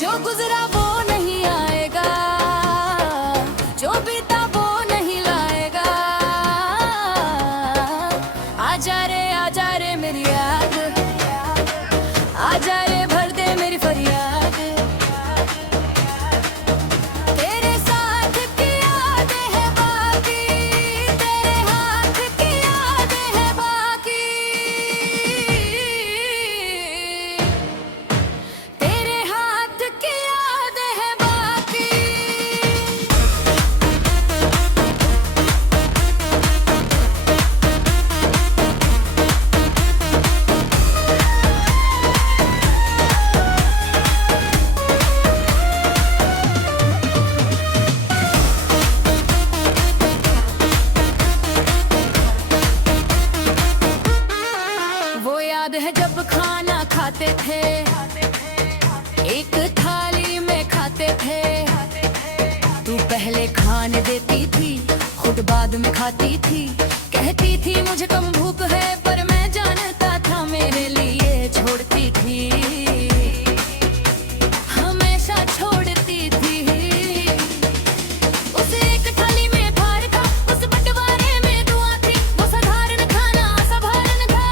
जो गुजरा वो नहीं आएगा, जो बीता वो नहीं लाएगा। आजा रे मेरी याद, आजा रे भर दे मेरी फरियाद। तेरे साथ की यादें हैं बाकी, तेरे हाथ की यादें हैं बाकी। तेरे हाथ की यादें हैं बाकी। वो याद है जब खाना खाते थे, एक थाली में खाते थे। तू पहले खाने देती थी, खुद बाद में खाती थी। कहती थी मुझे कम भूख है, पर मैं जानता था मेरे लिए छोड़ती थी, हमेशा छोड़ती थी। उस एक थाली में भार था, उस बंटवारे में दुआ थी। वो साधारण खाना असाधारण था,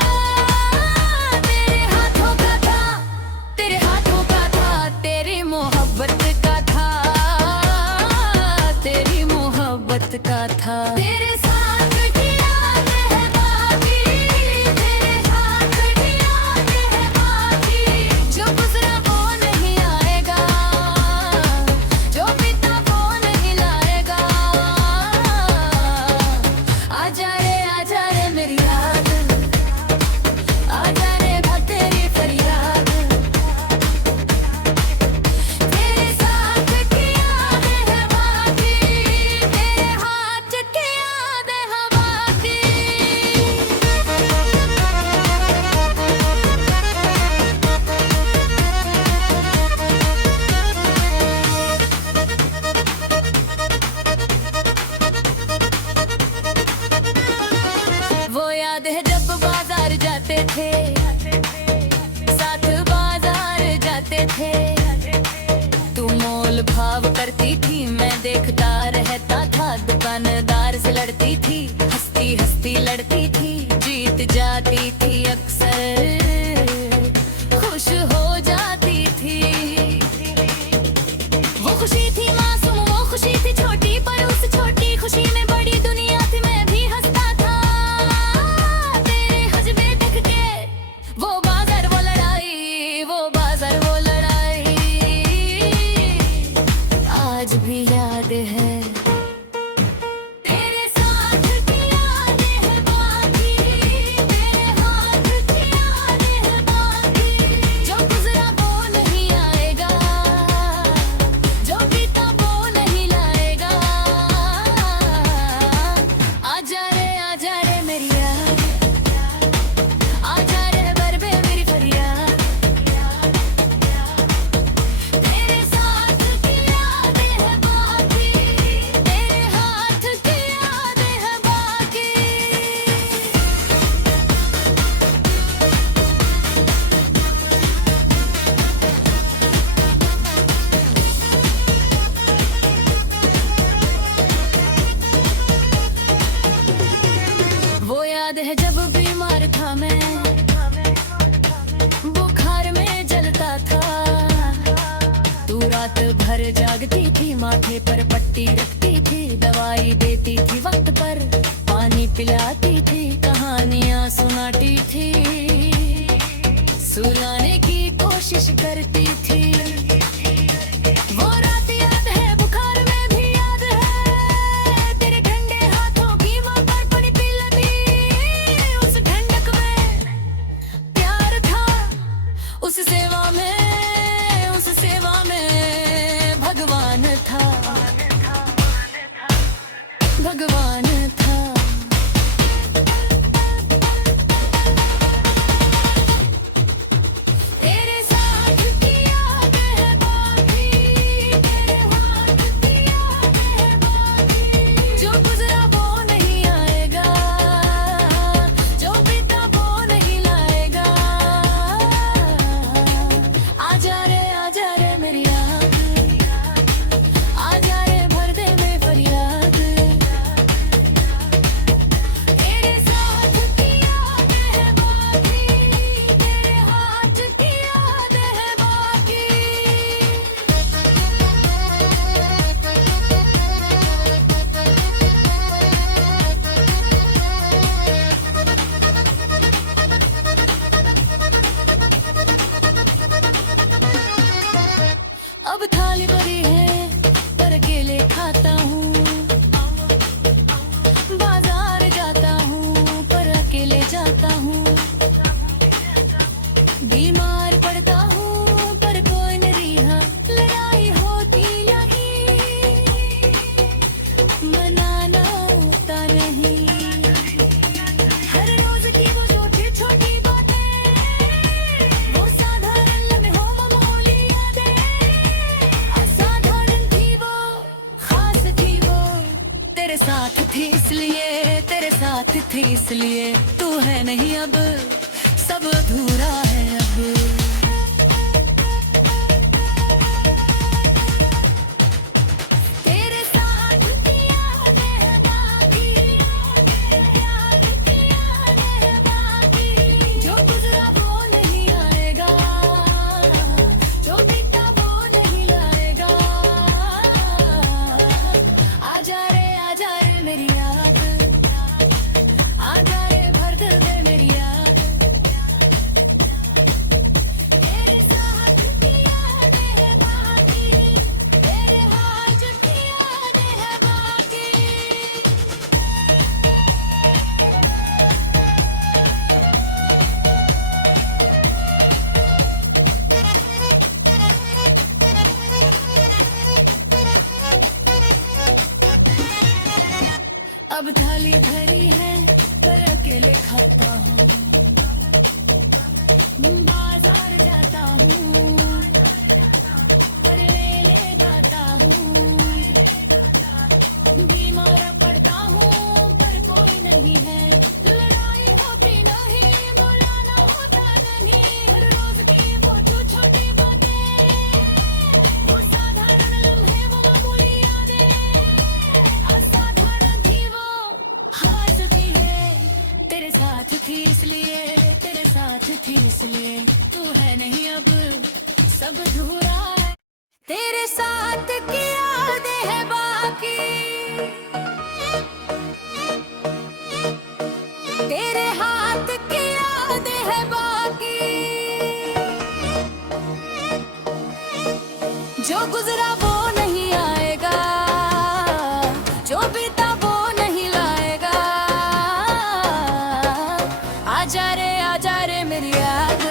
तेरे हाथों का था, तेरे हाथों का था, तेरी मोहब्बत का था, तेरी मोहब्बत का था। तेरे साथ की यादें हैं बाकी, तेरे साथ की यादें हैं बाकी। जो गुजरा वो नहीं आएगा, जो बीता वो नहीं लाएगा। आजा रे मेरी याद, आजा रे भर तेरी फरियाद। तेरे साथ की यादें हैं बाकी, तेरे हाथ की यादें हैं बाकी। वो याद है जब बाजार जाते थे, साथ बाजार जाते थे। तू मोल भाव करती थी, मैं देखता रहता था। दुकानदार से लड़ती थी, हंसती हंसती लड़ती थी। जीत जाती थी अक्सर, खुश हो जाती थी। वो खुशी थी मासूम, वो खुशी थी छोटी, पर उस छोटी खुशी में बड़ी दुनिया थी। मैं भी हंसता था तेरे हजबे देख के। वो बाजार वो लड़ाई, वो बाजार वो लड़ाई, आज भी याद है। तेरे साथ की यादें हैं बाकी, तेरे हाथ की यादें हैं बाकी। जो गुजरा वो नहीं आएगा, जो बीता वो नहीं लाएगा। आजा रे मेरी याद, आजा रे भर दे मेरी फरियाद। तेरे साथ की यादें हैं बाकी, तेरे हाथ की यादें हैं बाकी। वो याद है जब बीमार था मैं, बुखार में जलता था। तू रात भर जागती थी, माथे पर पट्टी रखती थी। दवाई देती थी वक्त पर, पानी पिलाती थी, कहानियां सुनाती थी। सुलाने की कोशिश करती थी। वो रात याद है, बुखार में भी याद है। तेरे ठंडे हाथों की मां पर पानी पिलाती। उस ठंडक में प्यार था, उस सेवा में भगवान था, भगवान था। तेरे साथ की यादें हैं बाकी, तेरे हाथ की यादें हैं बाकी। जो गुजरा वो नहीं आएगा, जो बीता वो नहीं लाएगा। आजा रे मेरी याद। अब थाली भरी है पर अकेले खाता हूँ, बाजार जाता हूँ पर अकेले जाता हूँ, बीमार पड़ता हूँ पर कोई नहीं है, लड़ाई होती नहीं, मनाना होता नहीं, हर रोज की वो छोटी छोटी बातें, वो साधारण लम्हों मामूली यादें, असाधारण थी वो, खास थी वो, तेरे साथ थी इसलिए, तेरे साथ थी इसलिए, तू है नहीं अब, सब अधूरा है अब। तेरे साथ की यादें हैं बाकी, याद की यादें हैं बाकी, जो गुजरा वो नहीं आएगा, जो बीता वो नहीं लाएगा, आजा रे मेरी याद, आजा रे भर दे मेरी याद, तेरे साथ की यादें हैं बाकी, तेरे हाथ की यादें हैं बाकी। अब थाली भरी है पर अकेले खाता हूँ, बाजार जाता हूँ पर ले जाता हूँ, बीमार पड़ता हूँ पर कोई नहीं है, लड़ाई होती नहीं, बुलाना होता नहीं, हर रोज की वो छोटी बातें, वो साधारण लम्हे, वो मामूली यादें, असाधारण थी वो, खास थी है, तेरे साथ थी इसलिए, तेरे साथ थी इसलिए, तू है नहीं अब, सब अधूरा है, तेरे साथ की यादें हैं बाकी, तेरे हाथ की यादें हैं बाकी, जो गुजरा वो नहीं आएगा, जो बीता वो नहीं लाएगा, आजा रे मेरी याद,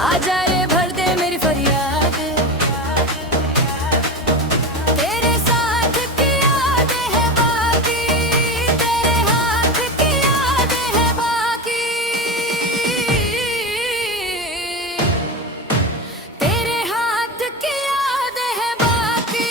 आजा रे भर दे मेरी फरियाद, तेरे साथ की यादें हैं बाकी, तेरे हाथ की यादें हैं बाकी, तेरे हाथ की यादें हैं बाकी।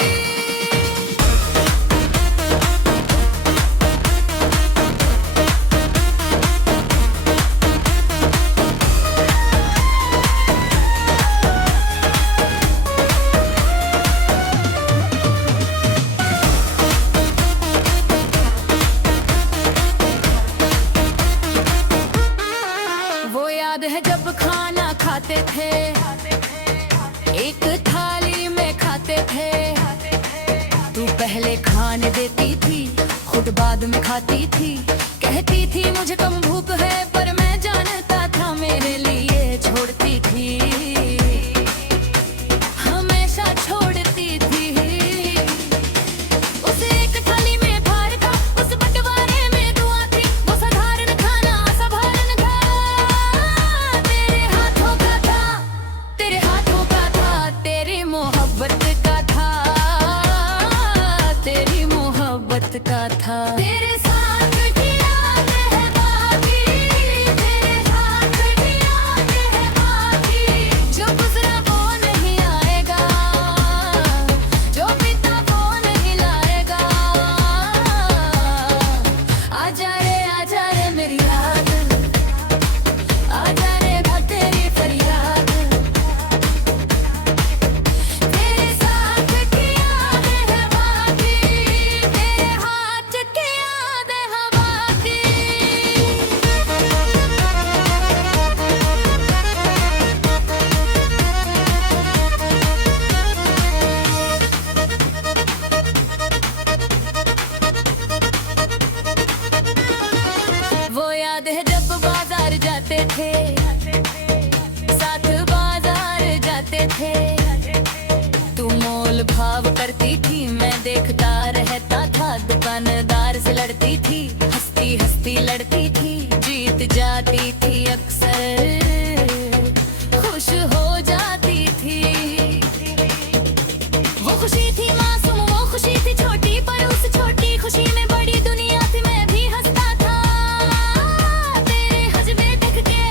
वो याद है जब खाना खाते थे, एक थाली में खाते थे, तू पहले खाने देती थी, खुद बाद में खाती थी, कहती थी मुझे कम भूख है, पर मैं जानता था मेरे लिए छोड़ती थी, हमेशा छोड़ती थी, उस एक थाली में भार था, उस बंटवारे में दुआ थी, वो साधारण खाना असाधारण था, तेरे हाथों का था, तेरे हाथों का था, तेरी मोहब्बत का था, तेरी मोहब्बत का था, तेरे साथ की यादें हैं बाकी, तेरे साथ की यादें हैं बाकी, जो गुजरा वो नहीं आएगा, जो बीता वो नहीं लाएगा, आजा रे मेरी याद, आजा रे भर तेरी फरियाद, तेरे साथ की यादें हैं बाकी, तेरे हाथ की मोल भाव करती थी मैं, देखता रहता था दुकानदार से लड़ती थी, हंसती हंसती लड़ती थी, जीत जाती थी अक्सर खुश हो जाती थी। वो खुशी थी मासूम, वो खुशी थी छोटी, पर उस छोटी खुशी में बड़ी दुनिया थी। मैं भी हंसता था तेरे हजमे देख के,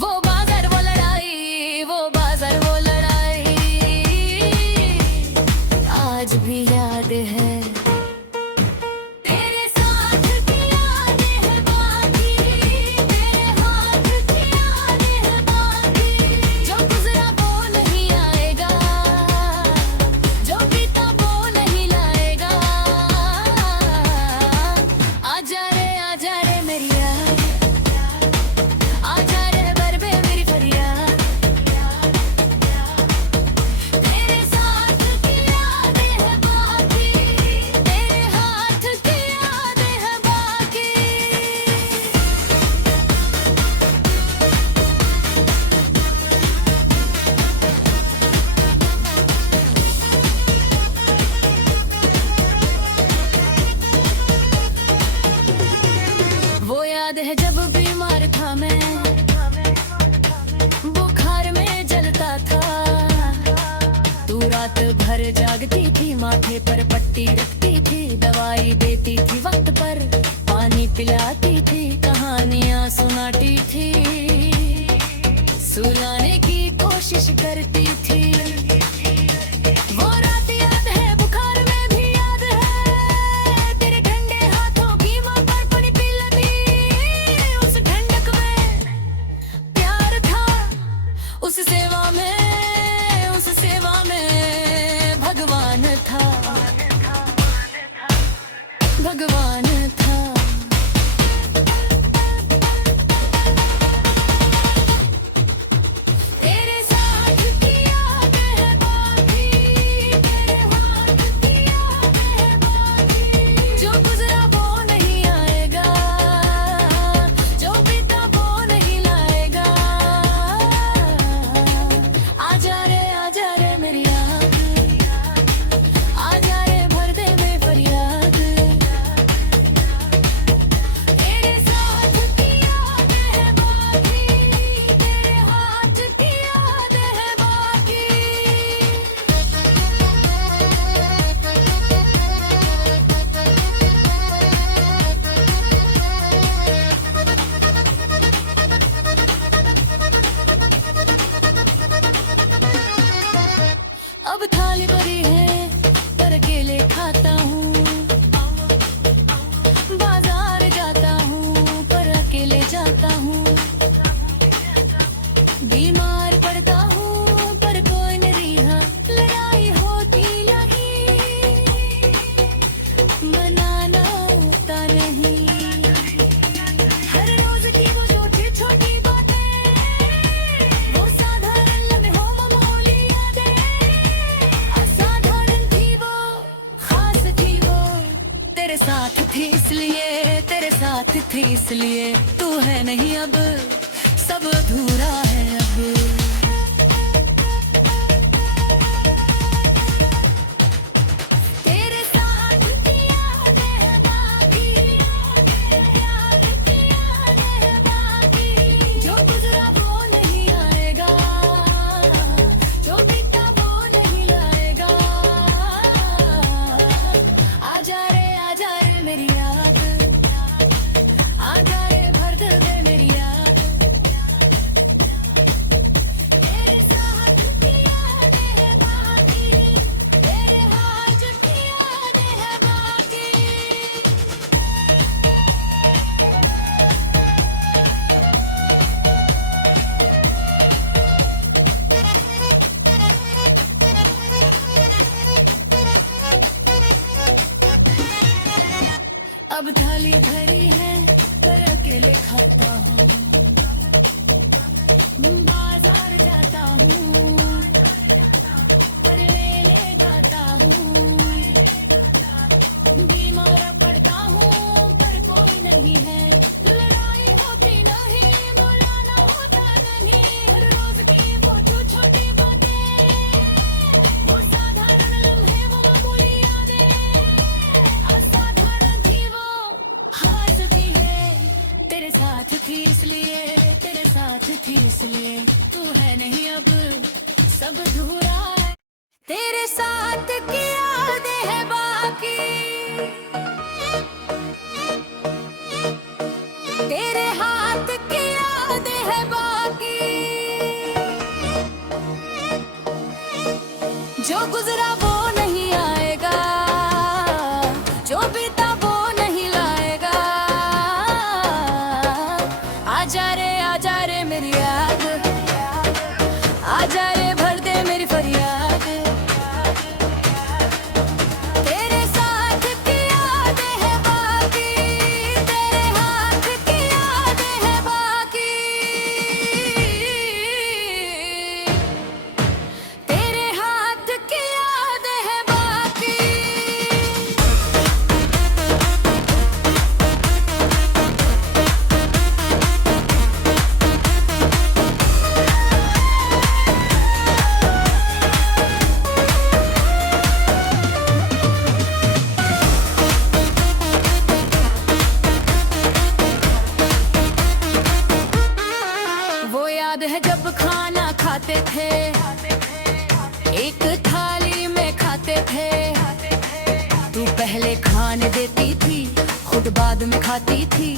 वो बाजार वो लड़ाई, वो बाजार वो लड़ाई आज भी याद है। है जब बीमार था मैं, बुखार में जलता था, तू रात भर जागती थी, माथे पर पट्टी रखती थी, दवाई देती थी वक्त पर, पानी पिलाती थी, कहानियां सुनाती थी, सुलाने की कोशिश करती थी। वो रात याद है, बुखार में भी याद है, तेरे ठंडे हाथों की मां पर पानी पिलाती, उस ठंडक में प्यार था, उस सेवा में भगवान था, भगवान था। अब थाली भरी है पर अकेले खाता हूँ, बाजार जाता हूँ पर अकेले जाता हूँ, बीमार पड़ता हूँ पर कोई नहीं है, लड़ाई होती नहीं, मनाना होता नहीं, हर रोज की वो छोटी छोटी बातें, वो साधारण लम्हों मामूली यादें, तेरे साथ थी इसलिए तू है नहीं अब, सब अधूरा है अब। अब थाली भरी है पर अकेले खाता हूँ, बाजार जाता हूँ पर ले जाता हूँ, बीमार पड़ता हूँ पर कोई नहीं है, लड़ाई होती नहीं, बुलाना होता नहीं, हर रोज की वो छोटी बातें, वो साधारण सब अधूरा है। तेरे साथ की यादें है बाकी, तेरे हाथ की यादें है बाकी, जो गुजरा वो नहीं आएगा, जो बीता वो नहीं लाएगा। आजा रे मेरी याद, आजा रे भर दे मेरी फरियाद। तेरे साथ की यादें है बाकी, तेरे हाथ की यादें है बाकी, तेरे हाथ की यादें है बाकी। वो याद है जब खाना खाते थे, एक थाली में खाते थे। तू पहले खाने देती थी, खुद बाद में खाती थी।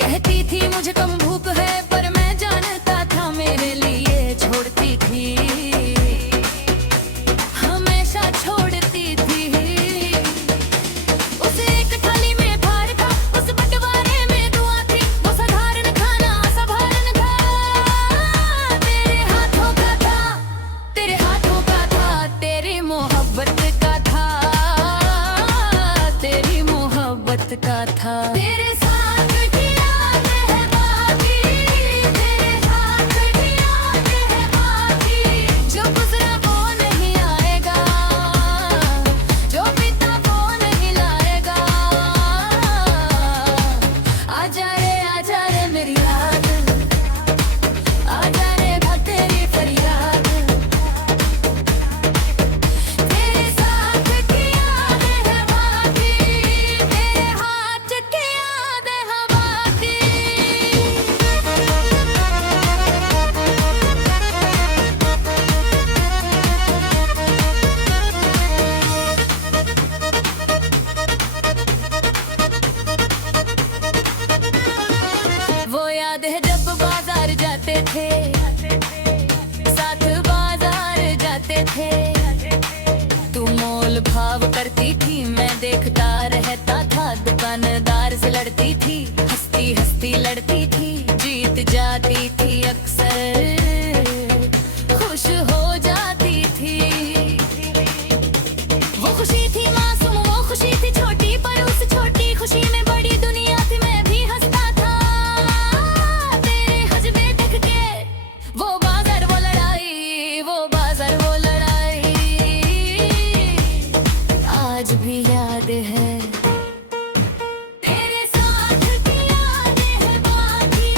कहती थी मुझे कम भूख है, पर मैं जानता था मेरे लिए छोड़ती थी, हमेशा छोड़ती थी। उस एक थाली में भार था, उस बंटवारे में दुआ थी। वो साधारण खाना असाधारण था, तेरे हाथों का था, तेरे हाथों का था, तेरी मोहब्बत का था, तेरी मोहब्बत का था। तेरे साथ की यादें है बाकी, तेरे साथ की यादें है बाकी, जो गुजरा वो नहीं आएगा, जो बीता वो नहीं लाएगा। आजा रे मेरी याद, आजा रे भर तेरी फरियाद। तेरे साथ की यादें है बाकी, तेरे हाथ की यादें है बाकी। वो याद है जब बाजार जाते थे, साथ बाजार जाते थे। तू मोल भाव करती थी, मैं देखता रहता था। दुकानदार से लड़ती थी, हंसती हंसती लड़ती थी। जीत जाती थी अक्सर, खुश हो जाती थी। वो खुशी थी मासूम, वो खुशी थी छोटी, पर उस छोटी खुशी में बड़ी दुनिया थी। मैं भी हंसता था तेरे हजमे देख के। वो बाजार वो लड़ाई, वो बाजार वो लड़ाई, आज भी याद है। तेरे साथ की यादें है बाकी,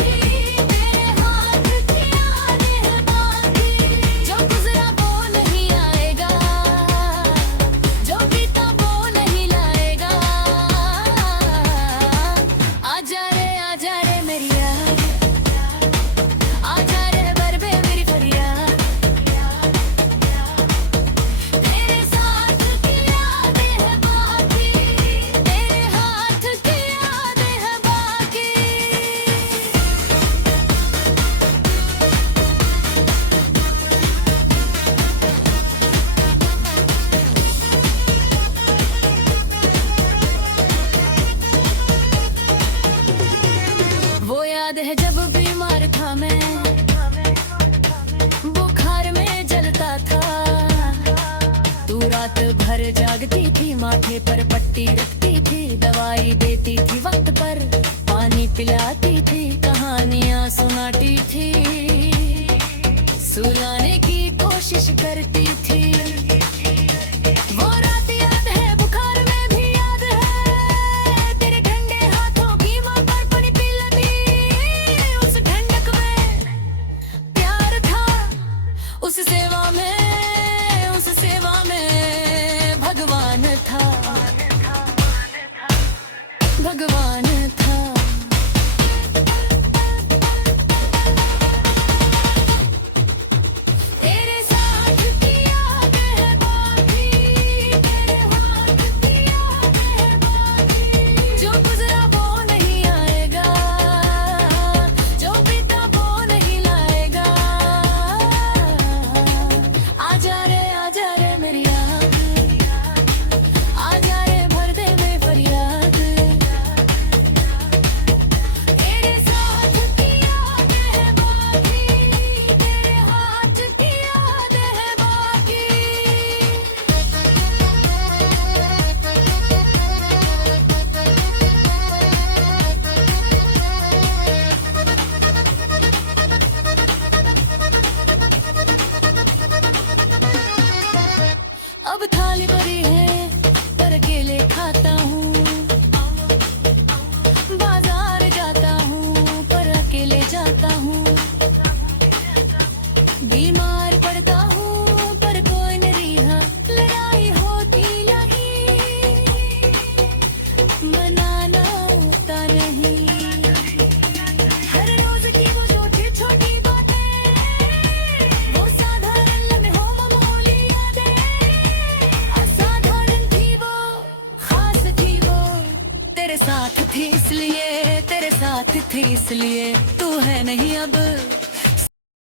तेरे हाथ की यादें है बाकी, जो गुजरा वो नहीं आएगा, जो बीता वो नहीं लाएगा। आजा रे मेरी याद, आजा रे भर दे मेरी फरियाद। तेरे साथ की यादें है बाकी, तेरे हाथ की यादें है बाकी। वो याद है जब बीमार था मैं, बुखार में जलता था। तू रात भर जागती थी, माथे पर पट्टी रखती थी। दवाई देती थी वक्त पर, पानी पिलाती थी, कहानियां सुनाती थी। सुलाने की कोशिश करती थी। वो रात याद है, बुखार में भी याद है। तेरे ठंडे हाथों की मां पर पानी पिलाती, उस ठंडक में प्यार था। उस सेवा में भगवान था। अब थाली भरी है पर अकेले खाता हूँ, बाजार जाता हूँ पर अकेले जाता हूँ, बीमार पड़ता हूँ पर कोई नहीं है, लड़ाई होती नहीं, मनाना होता नहीं, हर रोज की वो छोटी छोटी बातें, वो साधारण लम्हों मामूली यादें, असाधारण थी वो, खास थी वो, तेरे साथ थी इसलिए, तेरे साथ थी इसलिए, तू है नहीं अब